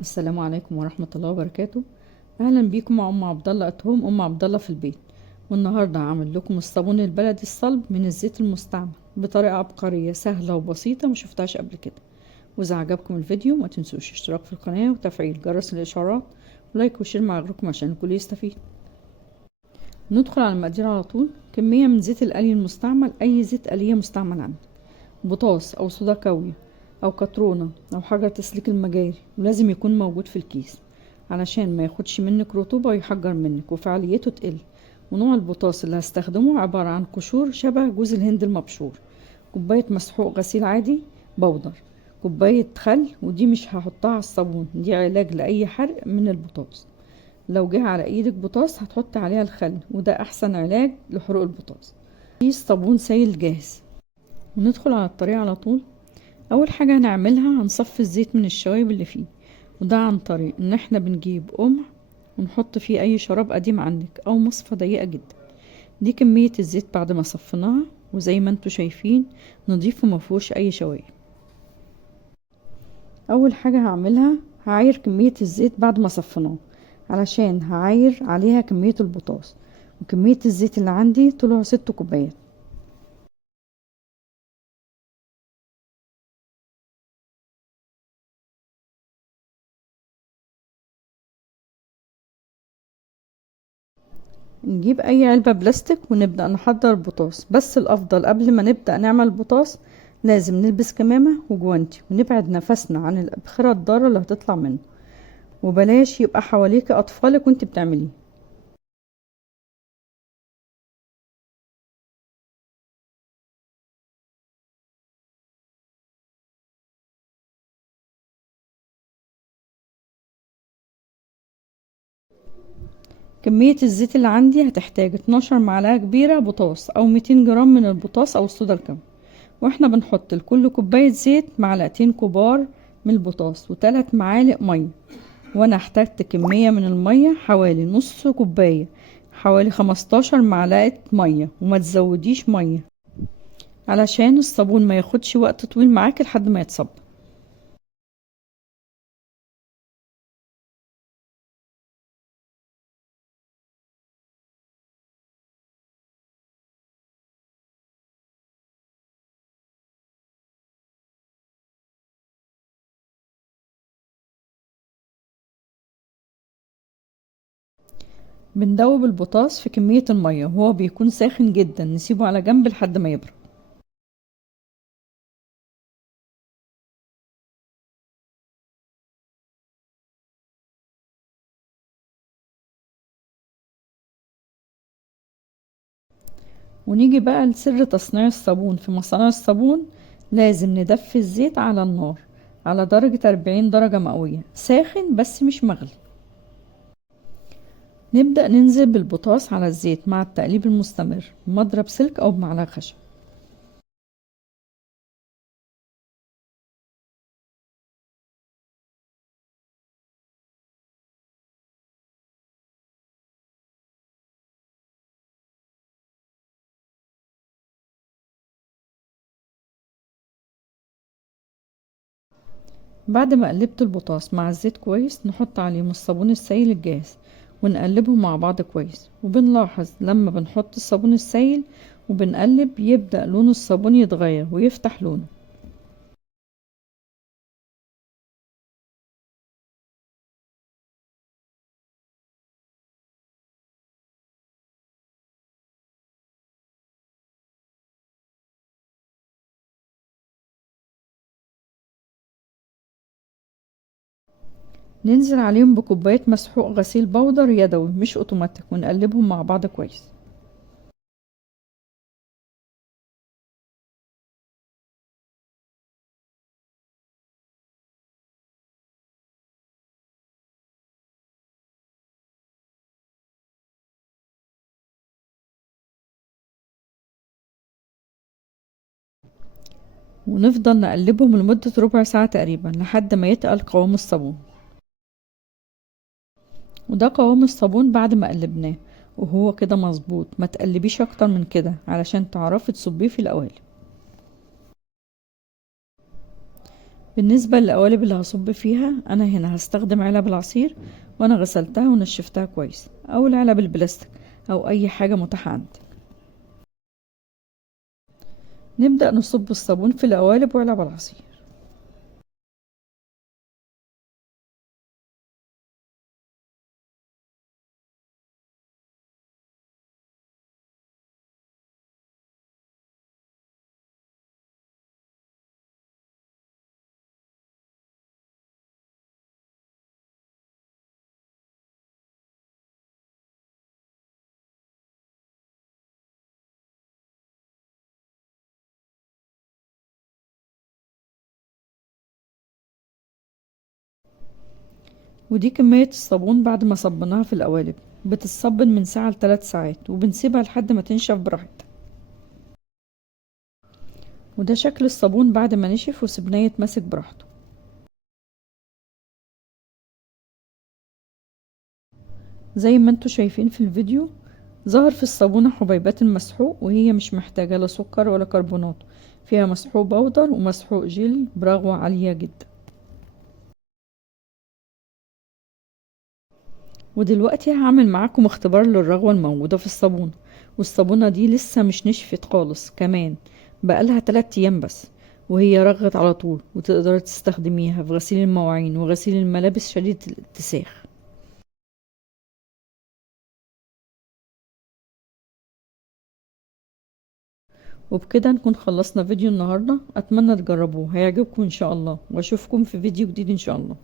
السلام عليكم ورحمة الله وبركاته. اهلا بيكم مع ام عبد الله اتهم ام عبد الله في البيت. والنهارده هعمل لكم الصابون البلدي الصلب من الزيت المستعمل بطريقة عبقرية سهلة وبسيطة ما شفتهاش قبل كده. واذا عجبكم الفيديو ما تنسوش اشتراك في القناة وتفعيل جرس الاشعارات ولايك وشير مع غيركم عشان الكل يستفيد. ندخل على المقادير على طول. كمية من زيت القلي المستعمل، اي زيت قلية مستعمل عندك، بوتاص او صودا كاوية او كترونة او حجر تسليك المجاري، ولازم يكون موجود في الكيس علشان ما ياخدش منك رطوبة ويحجر منك وفعاليته تقل. ونوع البوتاص اللي هستخدمه عبارة عن قشور شبه جوز الهند المبشور، كوباية مسحوق غسيل عادي بودر، كوباية خل، ودي مش هحطها على الصابون، دي علاج لأي حرق من البوتاص. لو جه على ايدك بوتاص هتحط عليها الخل، وده احسن علاج لحروق البوتاص. كيس صابون سائل جاهز. وندخل على الطريقة على طول. اول حاجة هنعملها هنصفي الزيت من الشوايب اللي فيه، وده عن طريق ان احنا بنجيب قمع ونحط فيه اي شراب قديم عندك او مصفى ضيقة جدا. دي كمية الزيت بعد ما صفيناها، وزي ما انتوا شايفين نضيف ومفيهوش اي شوايب. اول حاجة هعملها هعاير كمية الزيت بعد ما صفيناه، علشان هعاير عليها كمية البوتاص، وكمية الزيت اللي عندي طلعوا 6 كوبايات. نجيب اي علبة بلاستيك ونبدأ نحضر بوتاص، بس الافضل قبل ما نبدأ نعمل بوتاص لازم نلبس كمامة وجوانتي ونبعد نفسنا عن الابخرة الضارة اللي هتطلع منه، وبلاش يبقى حواليك اطفالك وانت بتعمليه. كمية الزيت اللي عندي هتحتاج 12 معلقة كبيرة بوتاص او 200 جرام من البوتاص او الصودا الكامل. واحنا بنحط لكل كوباية زيت معلقتين كبار من البوتاص و3 معالق مية. وانا احتاجت كمية من المية حوالي نص كوباية، حوالي 15 معلقة مية، وما تزوديش مية علشان الصابون ما ياخدش وقت طويل معاك لحد ما يتصب. بندوب البوتاص في كمية المية وهو بيكون ساخن جدا، نسيبه على جنب لحد ما يبرد. ونيجي بقى لسر تصنيع الصابون. في مصانع الصابون لازم ندفي الزيت على النار على درجة 40 درجة مئوية، ساخن بس مش مغلي. نبدأ ننزل بالبوتاص على الزيت مع التقليب المستمر بمضرب سلك أو بمعلقة خشب. بعد ما قلبت البوتاص مع الزيت كويس نحط عليهم الصابون السائل الجاهز ونقلبهم مع بعض كويس. وبنلاحظ لما بنحط الصابون السائل وبنقلب يبدأ لون الصابون يتغير ويفتح لونه. ننزل عليهم بكوباية مسحوق غسيل بودر يدوي مش اوتوماتيك ونقلبهم مع بعض كويس. ونفضل نقلبهم لمدة ربع ساعة تقريبا لحد ما يتقل قوام الصابون. وده قوام الصابون بعد ما قلبناه، وهو كده مظبوط. ما تقلبيش اكتر من كده علشان تعرفي تصبيه في القوالب. بالنسبة للقوالب اللي هصب فيها، انا هنا هستخدم علب العصير وانا غسلتها ونشفتها كويس، او العلب البلاستيك او اي حاجة متاحة عندك. نبدأ نصب الصابون في القوالب وعلب العصير. ودي كمية الصابون بعد ما صبناها في القوالب. بتتصبن من ساعة ل3 ساعات وبنسيبها لحد ما تنشف براحتها. وده شكل الصابون بعد ما نشف وسبناه يتمسك براحته. زي ما انتوا شايفين في الفيديو، ظهر في الصابونة حبيبات المسحوق، وهي مش محتاجة لا سكر ولا كربونات. فيها مسحوق بودر ومسحوق جل برغوة عالية جدا. ودلوقتي هعمل معاكم اختبار للرغوة الموجودة في الصابونة. والصابونة دي لسه مش نشفت خالص كمان، بقالها 3 ايام بس، وهي رغت على طول، وتقدر تستخدميها في غسيل المواعين وغسيل الملابس شديدة الاتساخ. وبكده نكون خلصنا فيديو النهاردة. اتمنى تجربوه، هيعجبكم ان شاء الله، واشوفكم في فيديو جديد ان شاء الله.